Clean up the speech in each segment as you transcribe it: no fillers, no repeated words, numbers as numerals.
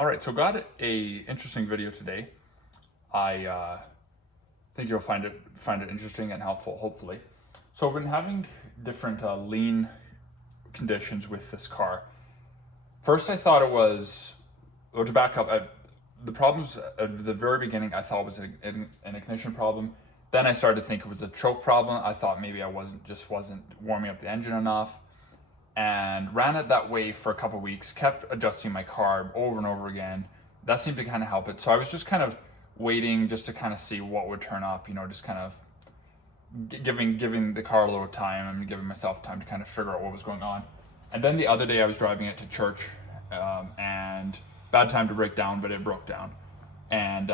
All right, so got a interesting video today. I think you'll find it interesting and helpful, hopefully. So I've been having different lean conditions with this car. First, I thought it was, or to back up, the problems at the very beginning I thought was an ignition problem. Then I started to think it was a choke problem. I thought maybe I wasn't warming up the engine enough, and ran it that way for a couple of weeks, kept adjusting my carb over and over again. That seemed to kind of help it. So I was just kind of waiting just to kind of see what would turn up, just kind of giving the car a little time and giving myself time to kind of figure out what was going on. And then the other day I was driving it to church, and bad time to break down, but it broke down. And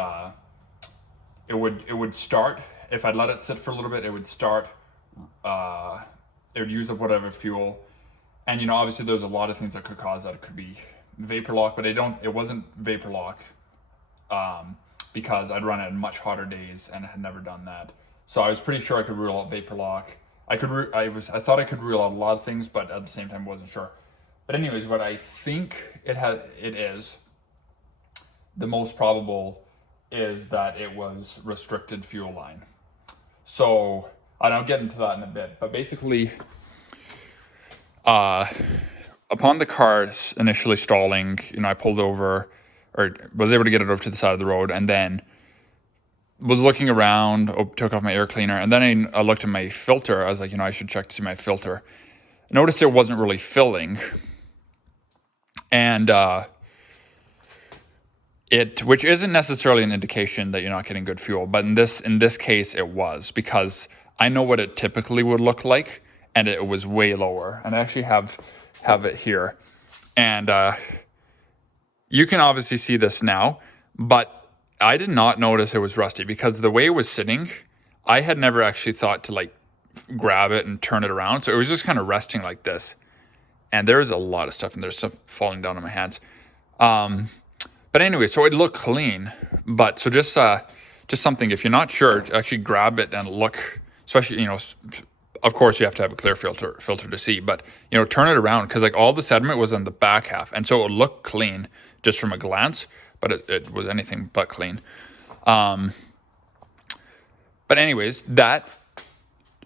it would start, if I'd let it sit for a little bit, it would start, it would use up whatever fuel. And obviously there's a lot of things that could cause that. It could be vapor lock, but it wasn't vapor lock, because I'd run it in much hotter days and I had never done that. So I was pretty sure I could rule out vapor lock. I thought I could rule out a lot of things, but at the same time wasn't sure. But anyways, what I think it is, the most probable is that it was restricted fuel line. So I'll get into that in a bit, but basically, upon the car initially stalling, I pulled over, or was able to get it over to the side of the road, and then was looking around, took off my air cleaner, and then I looked at my filter. I was like, I should check to see my filter. Noticed it wasn't really filling, and which isn't necessarily an indication that you're not getting good fuel, but in this case it was, because I know what it typically would look like, and it was way lower. And I actually have it here, and you can obviously see this now, but I did not notice it was rusty, because the way it was sitting, I had never actually thought to grab it and turn it around. So it was just kind of resting like this. And there's a lot of stuff, and there's stuff falling down on my hands. But anyway, so it looked clean. But so just something, if you're not sure, actually grab it and look, especially, of course you have to have a clear filter to see, but turn it around, because all the sediment was on the back half, and so it looked clean just from a glance, but it was anything but clean. But anyways, that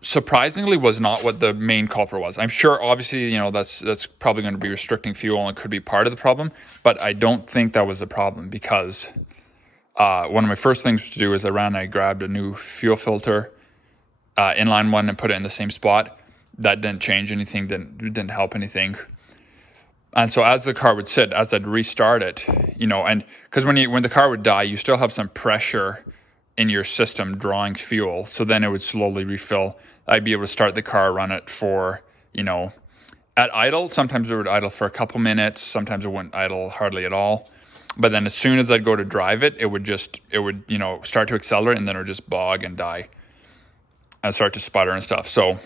surprisingly was not what the main culprit was. I'm sure, obviously, that's probably going to be restricting fuel, and it could be part of the problem, but I don't think that was the problem, because one of my first things to do is I grabbed a new fuel filter, inline one, and put it in the same spot. That didn't change anything, didn't help anything. And so as the car would sit, as I'd restart it, and because when the car would die, you still have some pressure in your system drawing fuel. So then it would slowly refill. I'd be able to start the car, run it for, at idle. Sometimes it would idle for a couple minutes. Sometimes it wouldn't idle hardly at all. But then as soon as I'd go to drive it, it would start to accelerate, and then it would just bog and die and start to sputter and stuff. So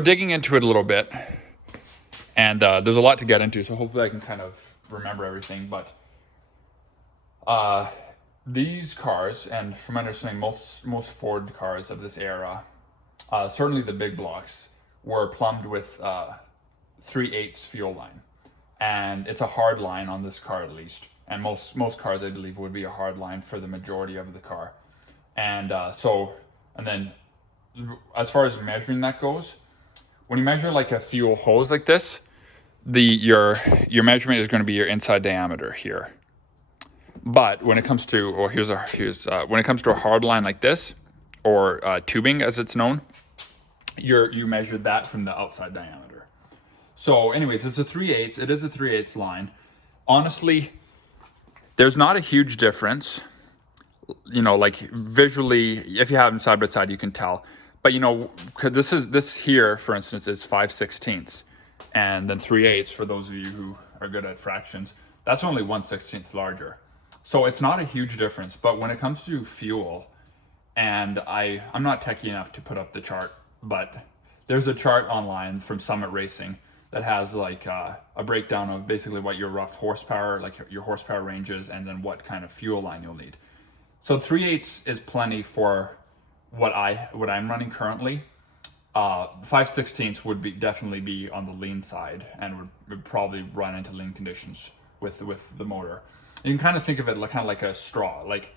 digging into it a little bit, and there's a lot to get into, so hopefully I can kind of remember everything. But these cars, and from understanding most Ford cars of this era, certainly the big blocks, were plumbed with 3/8 fuel line. And it's a hard line on this car, at least. And most cars, I believe, would be a hard line for the majority of the car. And and then as far as measuring that goes, when you measure a fuel hose like this, your measurement is going to be your inside diameter here. But when it comes to, when it comes to a hard line like this, or tubing as it's known, you measure that from the outside diameter. So anyways, it's a 3/8. It is a 3/8 line. Honestly, there's not a huge difference. Visually, if you have them side by side, you can tell. But this here, for instance, is 5/16, and then 3/8, for those of you who are good at fractions, that's only 1/16 larger. So it's not a huge difference. But when it comes to fuel, and I'm not techie enough to put up the chart, but there's a chart online from Summit Racing that has a breakdown of basically what your rough horsepower, your horsepower ranges, and then what kind of fuel line you'll need. So 3/8 is plenty for what I'm running currently. 5/16 would definitely be on the lean side, and would probably run into lean conditions with the motor. You can kind of think of it like kind of like a straw, like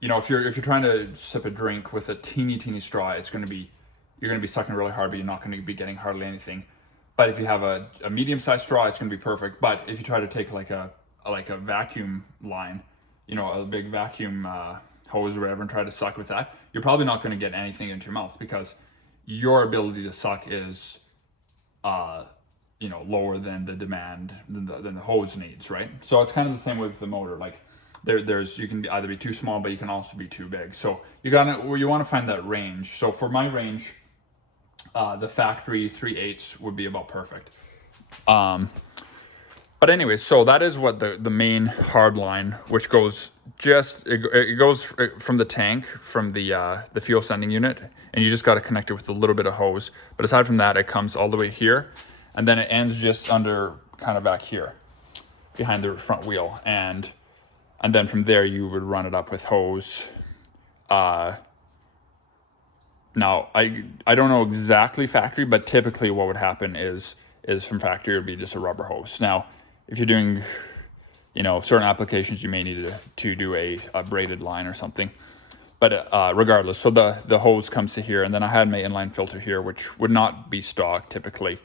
you know, if you're trying to sip a drink with a teeny straw, you're going to be sucking really hard, but you're not going to be getting hardly anything. But if you have a medium-sized straw, it's going to be perfect. But if you try to take like a vacuum line, you know, a big vacuum hose or whatever, and try to suck with that, you're probably not going to get anything into your mouth, because your ability to suck is you know, lower than the demand than the hose needs, right? So it's kind of the same way with the motor. Like there's you can either be too small, but you can also be too big. So you want to find that range. So for my range, the factory 3/8 would be about perfect. But anyway, so that is what the main hard line, which goes it goes from the tank, from the fuel sending unit, and you just got to connect it with a little bit of hose. But aside from that, it comes all the way here, and then it ends just under, kind of back here, behind the front wheel, and then from there you would run it up with hose. Now I don't know exactly factory, but typically what would happen is from factory it would be just a rubber hose. Now, if you're doing, you know, certain applications, you may need to do a braided line or something. But regardless, so the hose comes to here, and then I had my inline filter here, which would not be stock typically,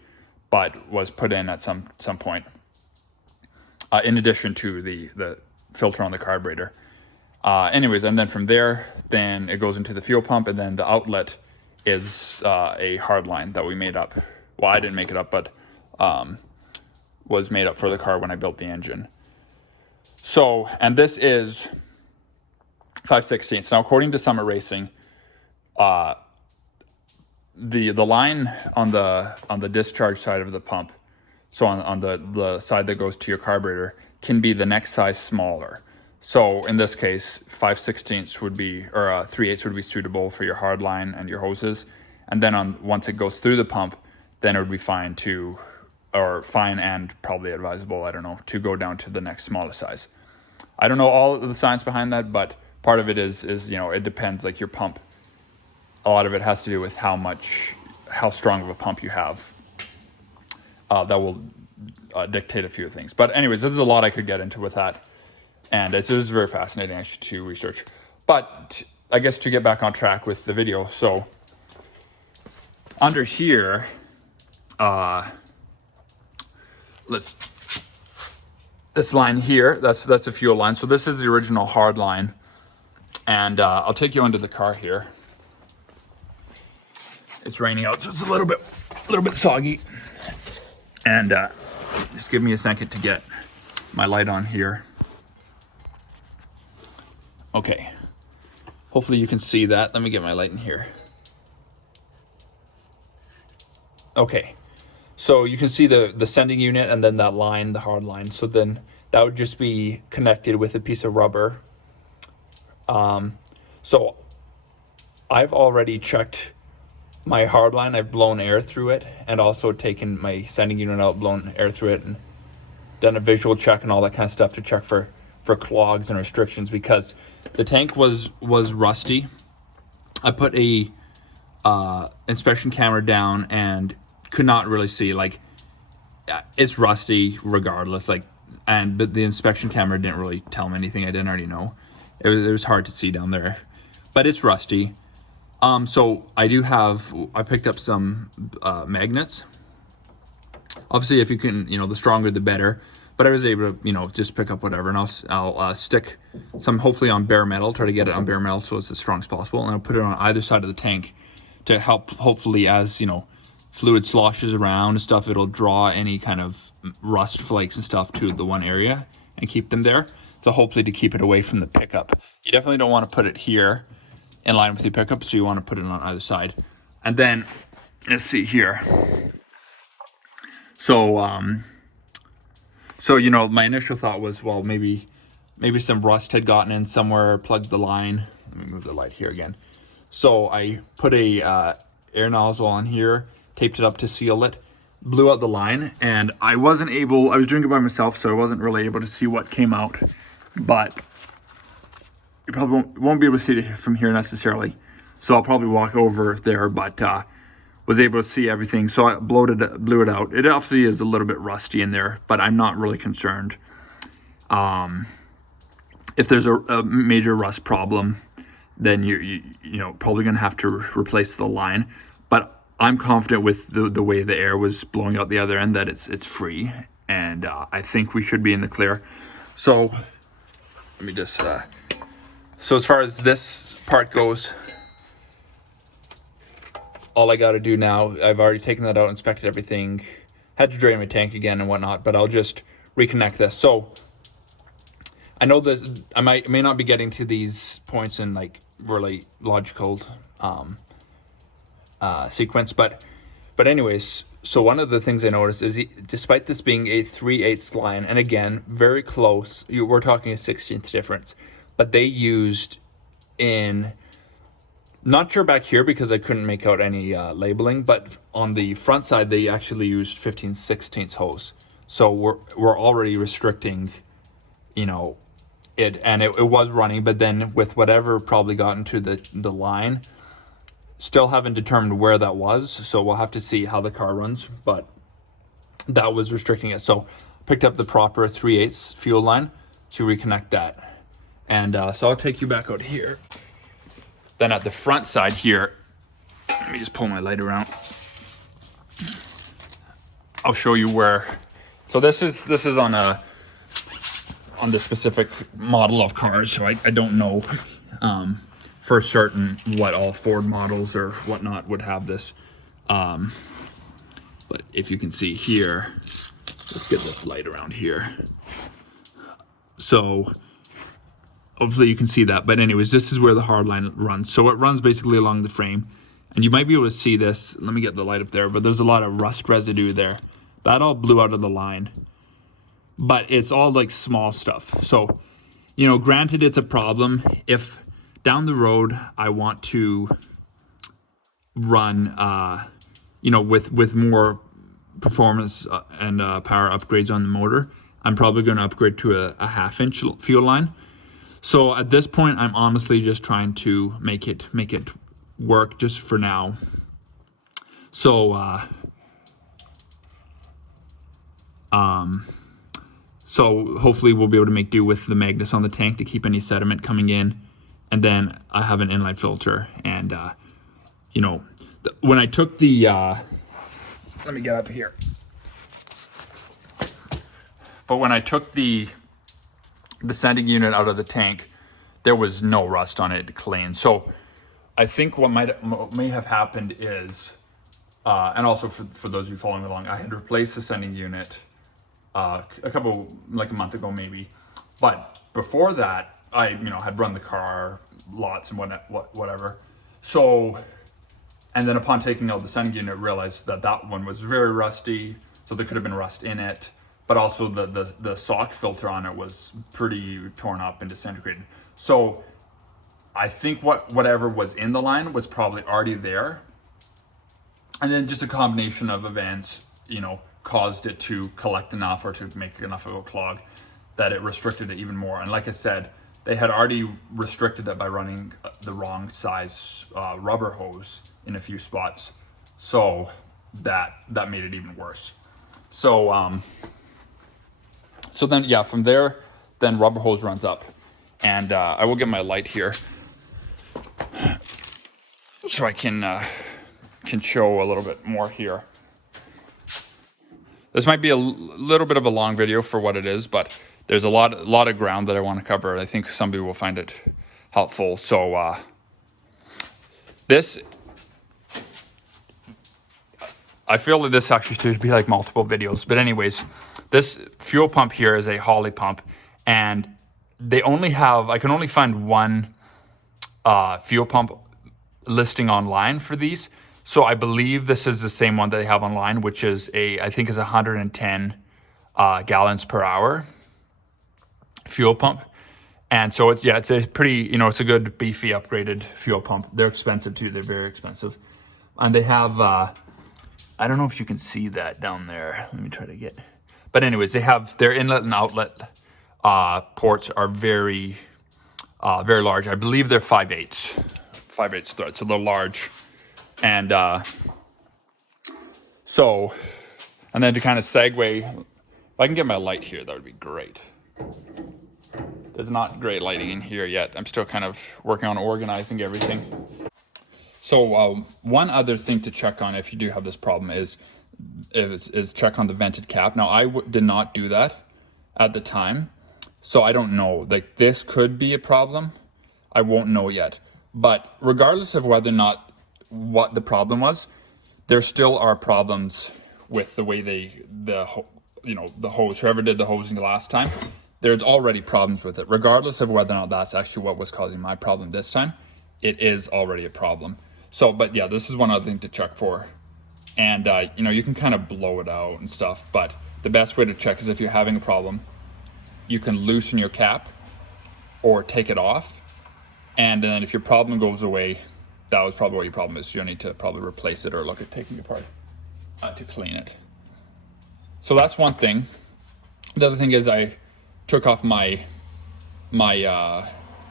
but was put in at some point, in addition to the filter on the carburetor. Anyways, and then from there, then it goes into the fuel pump, and then the outlet is a hard line that we made up. Well, I didn't make it up, but was made up for the car when I built the engine. So, and this is 5/16. Now, according to Summit Racing, the line on the discharge side of the pump, so on the side that goes to your carburetor, can be the next size smaller. So in this case, 5/16 would be, or 3/8 would be suitable for your hard line and your hoses. And then once it goes through the pump, then it would be fine and probably advisable, I don't know, to go down to the next smallest size. I don't know all of the science behind that, but part of it is you know, it depends, like your pump. A lot of it has to do with how strong of a pump you have. That will dictate a few things. But anyways, there's a lot I could get into with that. And it was very fascinating actually to research. But I guess to get back on track with the video, so under here, this line here, that's a fuel line. So this is the original hard line. And I'll take you under the car here. It's raining out, so it's a little bit soggy. And just give me a second to get my light on here. Okay, hopefully you can see that. Let me get my light in here. Okay, so you can see the sending unit and then that line, the hard line. So then that would just be connected with a piece of rubber. So I've already checked my hard line. I've blown air through it, and also taken my sending unit out, blown air through it, and done a visual check and all that kind of stuff to check for clogs and restrictions, because the tank was rusty. I put a inspection camera down and could not really see, like, it's rusty regardless, like, but the inspection camera didn't really tell me anything I didn't already know. It was hard to see down there, but it's rusty. So I picked up some magnets. Obviously, if you can, you know, the stronger the better. But I was able to, you know, just pick up whatever, and I'll stick some hopefully on bare metal, try to get it on bare metal so it's as strong as possible, and I'll put it on either side of the tank to help, hopefully, as, you know, fluid sloshes around and stuff, it'll draw any kind of rust flakes and stuff to the one area and keep them there. So hopefully to keep it away from the pickup. You definitely don't want to put it here in line with your pickup, so you want to put it on either side. And then, let's see here. So, you know, my initial thought was, well, maybe some rust had gotten in somewhere, plugged the line. Let me move the light here again. So I put a air nozzle on here, taped it up to seal it, blew out the line, and I was doing it by myself, so I wasn't really able to see what came out. But you probably won't be able to see it from here necessarily. So I'll probably walk over there, but was able to see everything, so I blew it out. It obviously is a little bit rusty in there, but I'm not really concerned. If there's a major rust problem, then you know, probably gonna have to replace the line. But I'm confident with the way the air was blowing out the other end that it's free, and I think we should be in the clear. So let me just so as far as this part goes, all I got to do now, I've already taken that out, inspected everything, had to drain my tank again and whatnot, but I'll just reconnect this. So I know this, I may not be getting to these points in like really logical sequence, but anyways, so one of the things I noticed is despite this being a 3/8 line, and again, very close, we're talking a 16th difference, but they used in, not sure back here because I couldn't make out any labeling, but on the front side, they actually used 15/16 hose. So we're already restricting, you know, it, and it was running, but then with whatever probably got into the line, still haven't determined where that was. So we'll have to see how the car runs, but that was restricting it. So picked up the proper 3/8 fuel line to reconnect that. And so I'll take you back out here. Then at the front side here, let me just pull my light around. I'll show you where. So this is on the specific model of cars. So I don't know for certain what all Ford models or whatnot would have this. But if you can see here, let's get this light around here. So hopefully you can see that. But anyways, this is where the hard line runs. So it runs basically along the frame. And you might be able to see this. Let me get the light up there. But there's a lot of rust residue there. That all blew out of the line. But it's all like small stuff. So, you know, granted it's a problem. If down the road I want to run, you know, with more performance and power upgrades on the motor, I'm probably going to upgrade to a 1/2-inch fuel line. So at this point, I'm honestly just trying to make it work just for now. So so hopefully we'll be able to make do with the magnets on the tank to keep any sediment coming in, and then I have an inline filter. And you know, when I took the let me get up here. But when I took the sending unit out of the tank, there was no rust on it, clean. So I think what may have happened is, and also for those of you following along, I had replaced the sending unit like a month ago maybe. But before that, I had run the car lots and whatever. So, and then upon taking out the sending unit, realized that one was very rusty. So there could have been rust in it. But also the sock filter on it was pretty torn up and disintegrated. So I think whatever was in the line was probably already there. And then just a combination of events, you know, caused it to collect enough or to make enough of a clog that it restricted it even more. And like I said, they had already restricted it by running the wrong size rubber hose in a few spots. So that made it even worse. So, so then, yeah, from there, then rubber hose runs up. And I will get my light here so I can show a little bit more here. This might be a little bit of a long video for what it is, but there's a lot of ground that I want to cover. I think somebody will find it helpful. So this, I feel that this actually should be like multiple videos. But anyways, this fuel pump here is a Holley pump, and I can only find one fuel pump listing online for these. So I believe this is the same one that they have online, which is I think is 110 gallons per hour fuel pump. And so it's a pretty, it's a good beefy upgraded fuel pump. They're expensive too. They're very expensive. And they have, I don't know if you can see that down there. Let me try to get, but anyways, they have their inlet and outlet ports are very, very large. I believe they're 5/8 thread. So they're large. And So, and then to kind of segue, if I can get my light here, that would be great. There's not great lighting in here yet. I'm still kind of working on organizing everything. So one other thing to check on if you do have this problem is check on the vented cap. Now I did not do that at the time, so I don't know. Like, this could be a problem. I won't know yet. But regardless of whether or not what the problem was, there still are problems with the way the hose, whoever did the hosing the last time, there's already problems with it. Regardless of whether or not that's actually what was causing my problem this time, it is already a problem. So, but yeah, this is one other thing to check for. And, you can kind of blow it out and stuff, but the best way to check is if you're having a problem, you can loosen your cap or take it off. And then if your problem goes away, that was probably what your problem is. You'll need to probably replace it or look at taking it apart to clean it. So that's one thing. The other thing is I took off my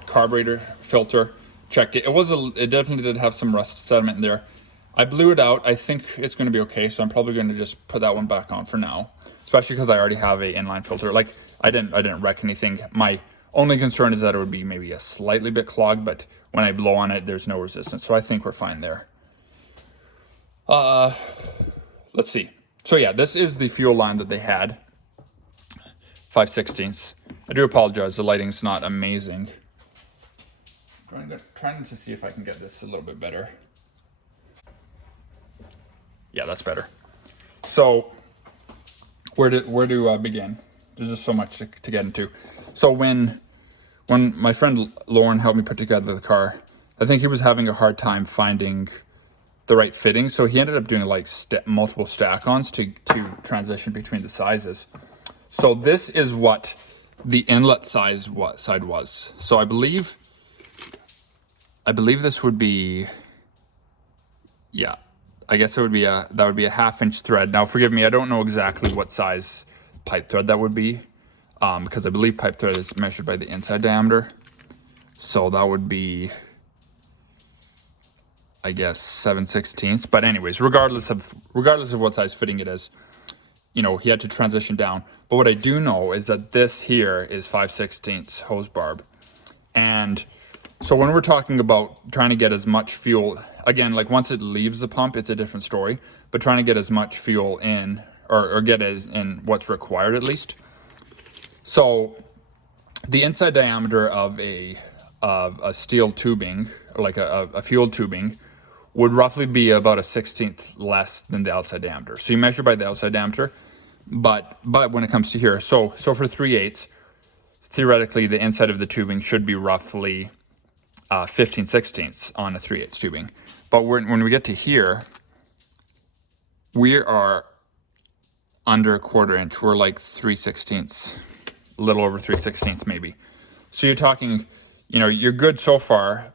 carburetor filter, checked it. It definitely did have some rust sediment in there. I blew it out. I think it's going to be okay, so I'm probably going to just put that one back on for now, especially because I already have a inline filter. Like, I didn't wreck anything. My only concern is that it would be maybe a slightly bit clogged, but when I blow on it, there's no resistance, so I think we're fine there. Let's see. So yeah, this is the fuel line that they had, 5/16. I do apologize, the lighting's not amazing. Trying to see if I can get this a little bit better. Yeah, that's better. So where do I begin? There's just so much to get into. So when my friend Lauren helped me put together the car, I think he was having a hard time finding the right fitting. So he ended up doing like multiple stack-ons to transition between the sizes. So this is what the inlet side was. So I believe this would be, yeah, I guess that would be a 1/2-inch thread. Now, forgive me, I don't know exactly what size pipe thread that would be, because I believe pipe thread is measured by the inside diameter. So that would be, I guess, 7/16. But anyways, regardless of what size fitting it is, he had to transition down. But what I do know is that this here is 5/16 hose barb. And so when we're talking about trying to get as much fuel, again, like once it leaves the pump, it's a different story, but trying to get as much fuel in, or get as in what's required at least. So the inside diameter of a steel tubing, or like a fuel tubing, would roughly be about a 1/16 less than the outside diameter. So you measure by the outside diameter, but when it comes to here, so for 3/8, theoretically the inside of the tubing should be roughly 15/16 on a 3/8 tubing. But when we get to here, we are under a 1/4 inch. We're like 3/16, a little over 3/16 maybe. So you're talking, you're good so far,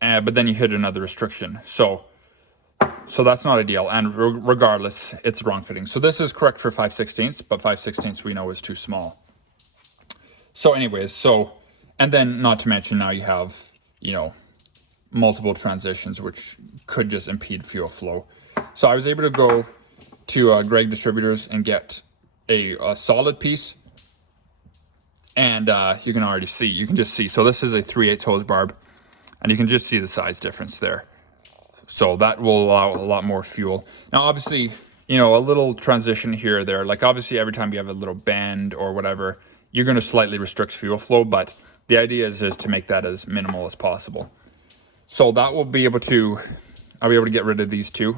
but then you hit another restriction. So that's not ideal. And regardless, it's wrong fitting. So this is correct for 5/16, but 5/16 we know is too small. So anyways, and then not to mention now you have, multiple transitions, which could just impede fuel flow. So I was able to go to Greg Distributors and get a solid piece. And you can just see. So this is a 3/8 hose barb, and you can just see the size difference there. So that will allow a lot more fuel. Now, obviously, a little transition here or there. Like, obviously, every time you have a little bend or whatever, you're going to slightly restrict fuel flow, but the idea is to make that as minimal as possible. So that I'll be able to get rid of these two.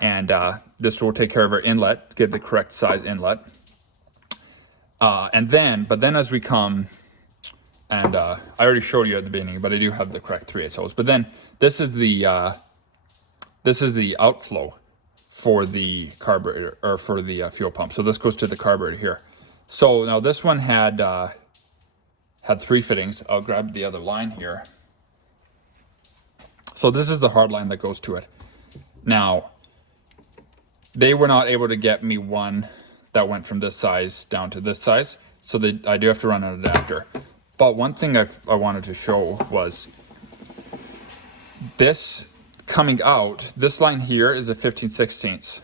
And this will take care of our inlet, get the correct size inlet. But then as we come, and I already showed you at the beginning, but I do have the correct 3/8 hose. But then this is the outflow for the carburetor, or for the fuel pump. So this goes to the carburetor here. So now this one had 3 fittings. I'll grab the other line here. So this is the hard line that goes to it. Now, they were not able to get me one that went from this size down to this size, so I do have to run an adapter. But one thing I wanted to show was this coming out. This line here is a 15/16,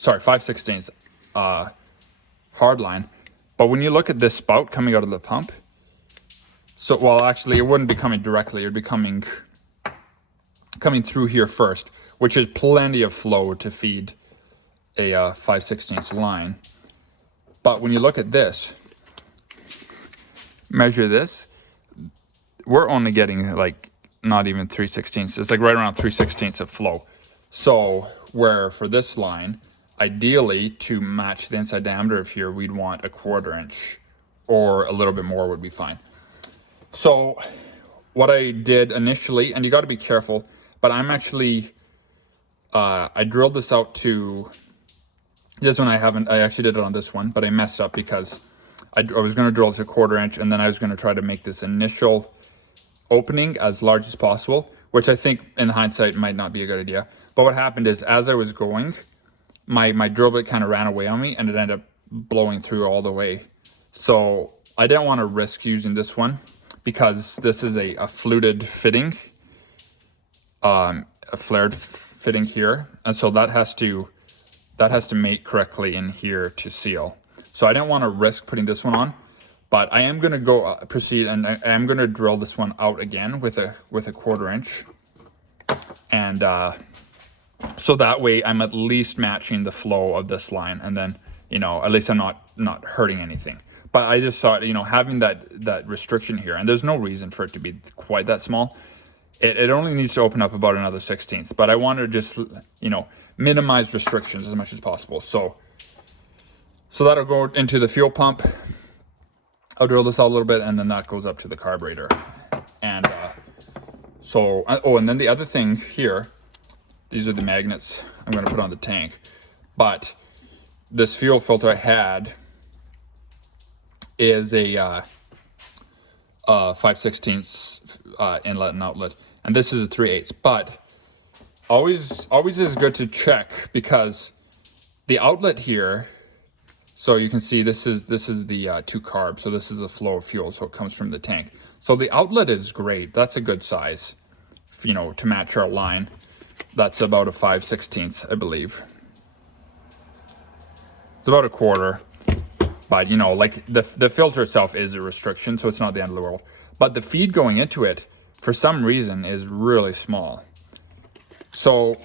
5/16 hard line. But when you look at this spout coming out of the pump, so, well, actually, it wouldn't be coming directly. It would be coming through here first, which is plenty of flow to feed a 5/16 line. But when you look at this, measure this, we're only getting like not even 3/16. It's like right around 3/16 of flow. So where for this line, ideally to match the inside diameter of here, we'd want 1/4 inch or a little bit more would be fine. So what I did initially, and you got to be careful, but I'm actually, I drilled this out to, this one I actually did it on this one, but I messed up because I was going to drill it to 1/4 inch, and then I was going to try to make this initial opening as large as possible, which I think in hindsight might not be a good idea. But what happened is as I was going, my drill bit kind of ran away on me and it ended up blowing through all the way. So I didn't want to risk using this one because this is a fluted fitting, a flared fitting here. And so that has to mate correctly in here to seal. So I didn't want to risk putting this one on, but I am going to go proceed and I am going to drill this one out again with a 1/4 inch. And so that way I'm at least matching the flow of this line, and then, at least I'm not hurting anything. But I just thought, having that restriction here, and there's no reason for it to be quite that small. It only needs to open up about another 1/16, but I want to just, minimize restrictions as much as possible. So that'll go into the fuel pump. I'll drill this out a little bit, and then that goes up to the carburetor. And and then the other thing here, these are the magnets I'm going to put on the tank. But this fuel filter I had is a 5/16 inlet and outlet, and this is a 3/8. But always is good to check, because the outlet here, so you can see this is the 2 carb, so this is the flow of fuel, so it comes from the tank. So the outlet is great. That's a good size, to match our line. That's about a 5/16, I believe. It's about 1/4, but like the filter itself is a restriction, so it's not the end of the world. But the feed going into it, for some reason, is really small. So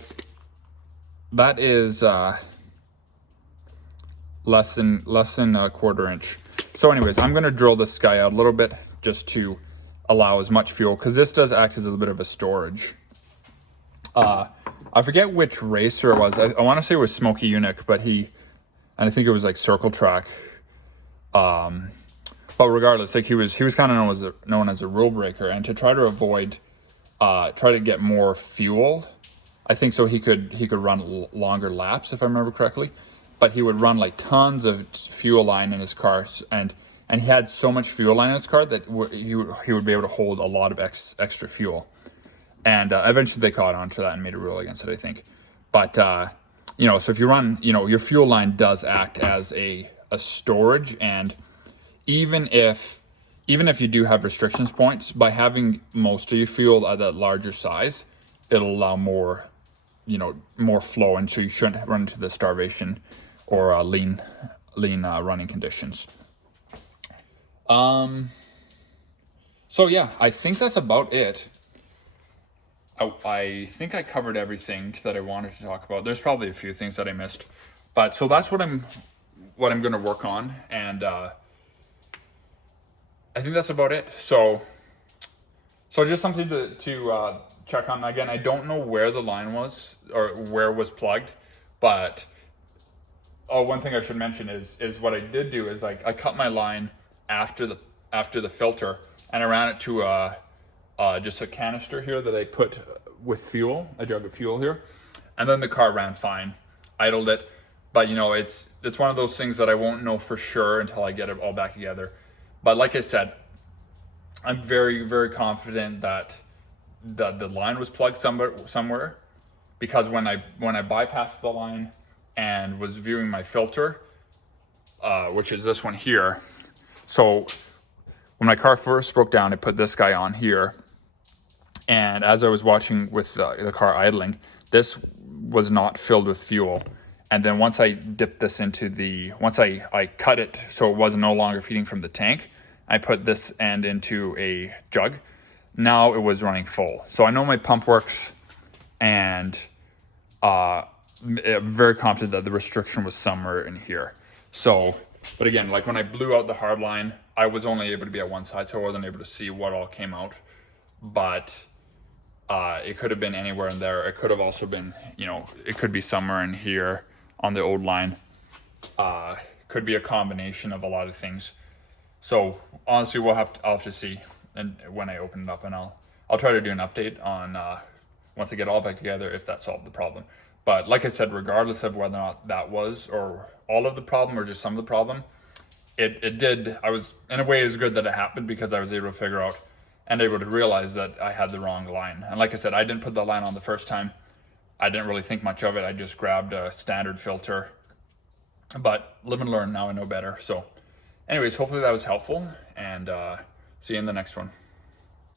that is less than 1/4 inch. So anyways, I'm going to drill this guy out a little bit just to allow as much fuel, because this does act as a bit of a storage. I forget which racer it was. I want to say it was Smokey Eunuch, but and I think it was like Circle Track. But regardless, like he was kind of known as a rule breaker, and to try to avoid, try to get more fuel, I think so he could run longer laps, if I remember correctly. But he would run like tons of fuel line in his car, and he had so much fuel line in his car that he would be able to hold a lot of extra fuel. And eventually they caught on to that and made a rule against it, I think. But so if you run, your fuel line does act as a storage, and even if you do have restrictions points, by having most of your fuel at that larger size, it'll allow more flow, and so you shouldn't run into the starvation or lean running conditions. So yeah, I think that's about it. I think I covered everything that I wanted to talk about. There's probably a few things that I missed, but so that's what I'm going to work on, and I think that's about it. So just something to check on. Again, I don't know where the line was or where it was plugged, but one thing I should mention is what I did do is I cut my line after the filter, and I ran it to just a canister here that I put with fuel, a jug of fuel here, and then the car ran fine, idled it. But it's one of those things that I won't know for sure until I get it all back together. But like I said, I'm very, very confident that the line was plugged somewhere, because when I bypassed the line and was viewing my filter, which is this one here. So when my car first broke down, I put this guy on here, and as I was watching with the car idling, this was not filled with fuel, And then once I dipped this into once I cut it so it was no longer feeding from the tank, I put this end into a jug. Now it was running full. So I know my pump works, and I'm very confident that the restriction was somewhere in here. So, but again, like when I blew out the hard line, I was only able to be at one side, so I wasn't able to see what all came out. But it could have been anywhere in there. It could have also been, it could be somewhere in here on the old line. Could be a combination of a lot of things. So honestly, I'll have to see, and when I open it up, and I'll try to do an update on once I get all back together if that solved the problem. But like I said, regardless of whether or not that was or all of the problem or just some of the problem, it did. I was, in a way, it was good that it happened, because I was able to figure out and able to realize that I had the wrong line. And like I said, I didn't put the line on the first time. I didn't really think much of it. I just grabbed a standard filter. But live and learn. Now I know better. So anyways, hopefully that was helpful, and see you in the next one.